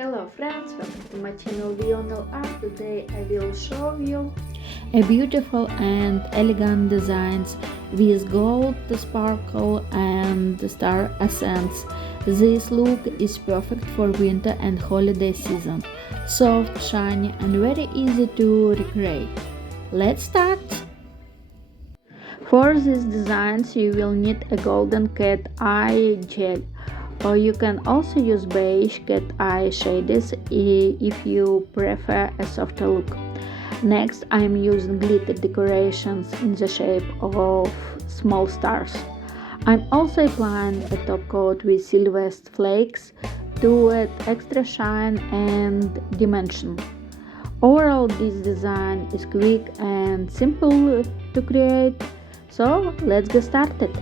Hello friends, welcome to my channel NAILART. Today I will show you a beautiful and elegant designs with gold sparkle and star accents. This look is perfect for winter and holiday season. Soft, shiny and very easy to recreate. Let's start! For these designs you will need a golden cat eye gel, or you can also use beige cat eye shades if you prefer a softer look. Next, I am using glitter decorations in the shape of small stars. I'm also applying a top coat with silver flakes to add extra shine and dimension. Overall, this design is quick and simple to create, so let's get started.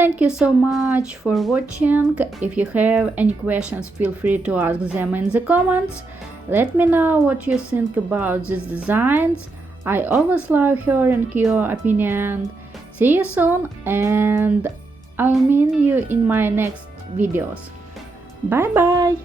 Thank you so much for watching. If you have any questions, feel free to ask them in the comments. Let me know what you think about these designs. I always love hearing your opinion. See you soon, and I'll meet you in my next videos. Bye bye!